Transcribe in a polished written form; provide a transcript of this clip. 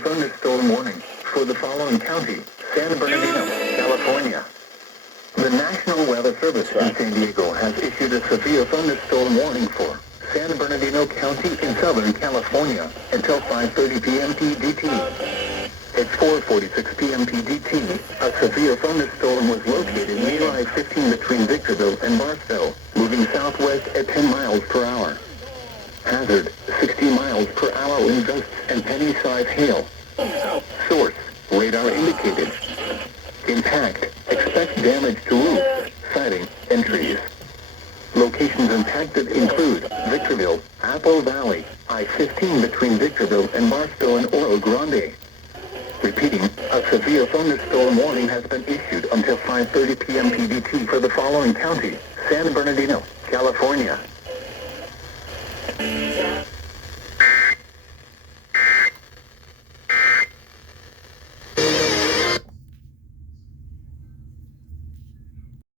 thunderstorm warning for the following county: San Bernardino, California. The National Weather Service in San Diego has issued a severe thunderstorm warning for San Bernardino County in Southern California until 5:30 p.m. PDT. It's 4:46 p.m. PDT. A severe thunderstorm was located near I-15 between Victorville and Barstow, moving southwest at 10 miles per hour. Hazard, 60 miles per hour wind gusts and penny-size hail. Source, radar indicated. Impact, expect damage to roofs, siding, and trees. Locations impacted include Victorville, Apple Valley, I-15 between Victorville and Barstow and Oro Grande. Repeating, a severe thunderstorm warning has been issued until 5:30 p.m. PDT for the following county: San Bernardino, California.